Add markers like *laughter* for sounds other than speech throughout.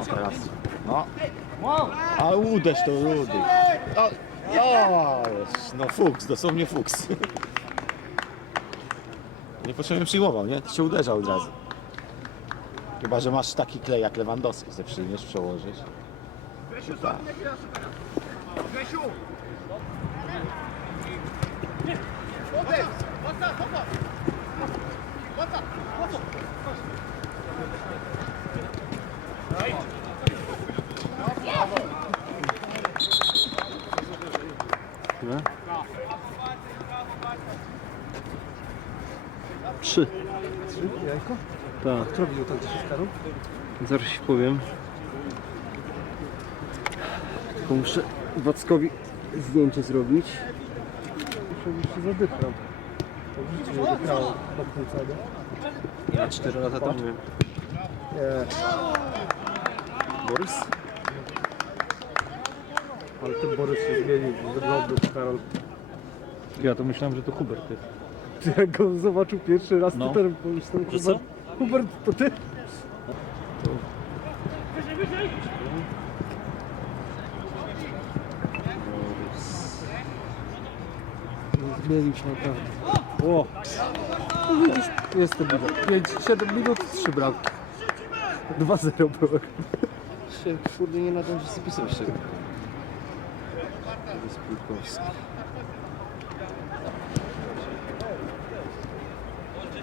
O, teraz. No. A uderz to rudy. O, o, no fuks, dosłownie fuks. Niepotrzebnie przyjmował, nie? Się uderzał od razu. Chyba, że masz taki klej jak Lewandowski, sobie przyjmiesz, przełożyć. Tak. Ile? Trzy. Jajko? Tak, Kto robił tam 10 karów? zaraz ci powiem. Tylko muszę Wackowi zdjęcie zrobić. Muszę już się zadychał. To w życiu nie wygrało podkręcone. Ja 4 lata temu. Nie, Borys? ale ten Borys się zmienił. Wyglądał Karol. Ja to myślałem, że to Hubert jest. *laughs* Jak go zobaczył pierwszy raz, No. to ten pomyślał, Że Hubert, Hubert, to ty? Zmienił się naprawdę. O! No widzisz, jestem minut. 5, 7 minut, 3 bramki. 2-0 byłem. Się kurde nie nadąży zapisywać tego. To jest Piłkowski.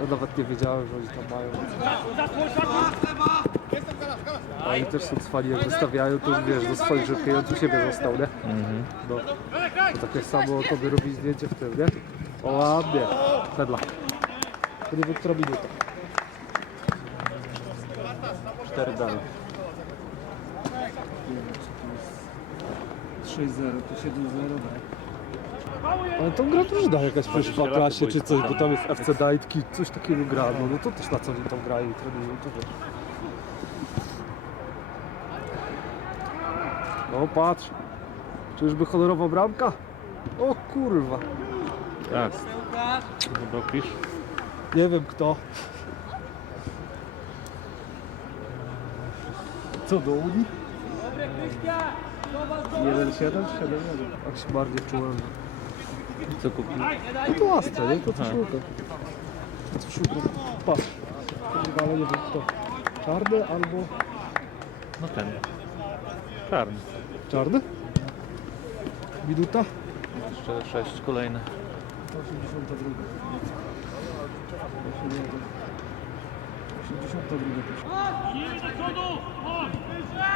No nawet nie wiedziałem, że oni tam mają. A oni też są cwani, jak wystawiają, to już wiesz, do swoich, pieniądz u siebie został, nie? No. To takie samo tobie robi zdjęcie w tym, nie? O ładnie. Pedla. To nie wiem, która minuta. 4 dane. 3-0, to 7-0, Ale to gra drużyna jakaś przecież w klasie czy coś, bo tam jest FC Dajtki, coś takiego gra, no, no to też na co oni tam grają i trenują, to wiesz. No patrz, czyżby honorowa bramka? O kurwa, Tak. Chyba pisz. nie wiem kto. Co do Unii? 1-7, 7-1. Tak się bardziej czułem. Co kupił? No to Astra, nie? To co szulka. To co szulka. Patrz. Kurwa, Ale nie wiem kto. Czarny albo... No ten. Czarny. Czarny? Widuta? Jeszcze sześć kolejne. 82. 82. 82. 82.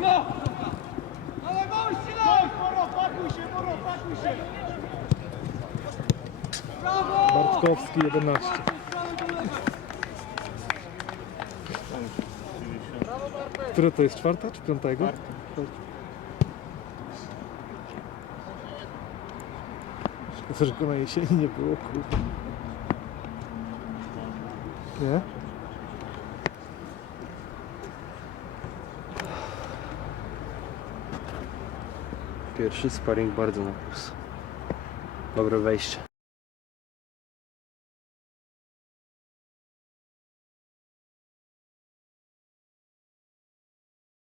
10. Bartkowski 11. Która to jest czwarta czy piątego? Szkoda, że go na jesieni nie było, kurde. Nie? Pierwszy sparring bardzo na plus. Dobre wejście.